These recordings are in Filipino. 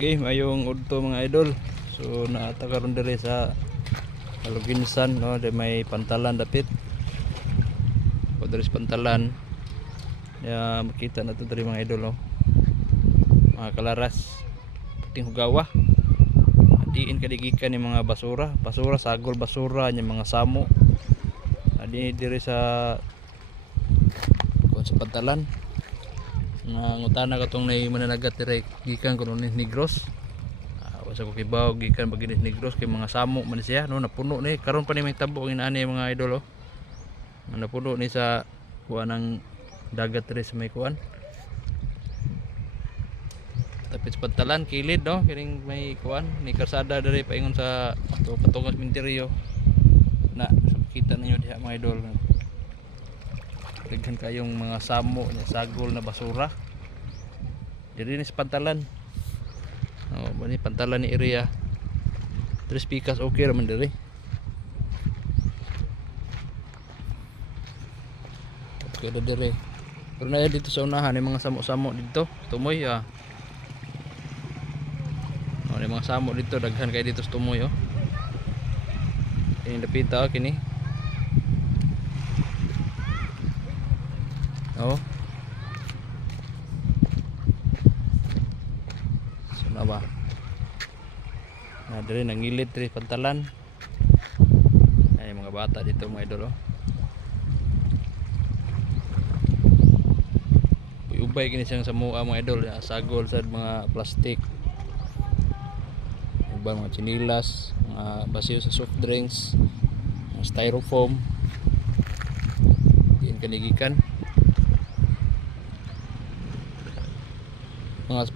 Okay, mayong udto mga idol. So naata karon diri sa Aluginsan, no, de may pantalan dapit. O diri sa pantalan. Ya makita na to diri mga idol, no. Mga kalaras, puting hugawa. Diin kadigikan ni mga basura, sagol basura nya mga samo. Adi diri sa pantalan. Ngutana katong nay mananagat dire gikan kuno ni Negros. Wasa ko kibaw gikan baginis Negros kay mga samo man siya, no, napuno ni karon pa ni may tabo ang inaani mga idol, oh. Napuno ni sa kuan ng dagat dire sa may kuan. Tapos pantalan kilid, no, kining may kuan ni karsada dire paingon sa patungos minteryo. Na kita ninyo diha mga idol. Daghan kayong mga samo nya sagol na basura. Diri ni sa pantalan. Oh, bani pantalan ni area. Tres pikas okay ra man diri. Okay ra diri. Pero na dito sa unahan may mga samo-samo dito. Tumoy ah. Oh, may mga samo dito, daghan kay dito sa tumoy, oh. Ini dapita, oh, kini. Oh. Sana ba? Nah, diri nangilid diri pantalan. Ay mga bata dito mga idol, oh. Ubay kini siyang samua mga idol, sagol sa mga plastic. Iba mga chinilas, mga basiyo sa soft drinks, mga styrofoam. Diin kanigikan.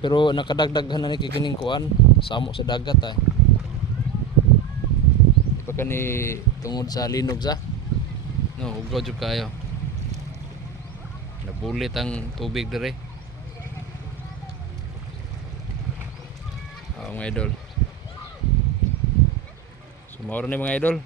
Pero nakadagdaghan na ni kikining kuan samo sa dagat, ah. Di pa kani tungod sa linog sa, no, ugaw jud kayo, nabulit ang tubig dire. Mga idol, so mao ni mga idol.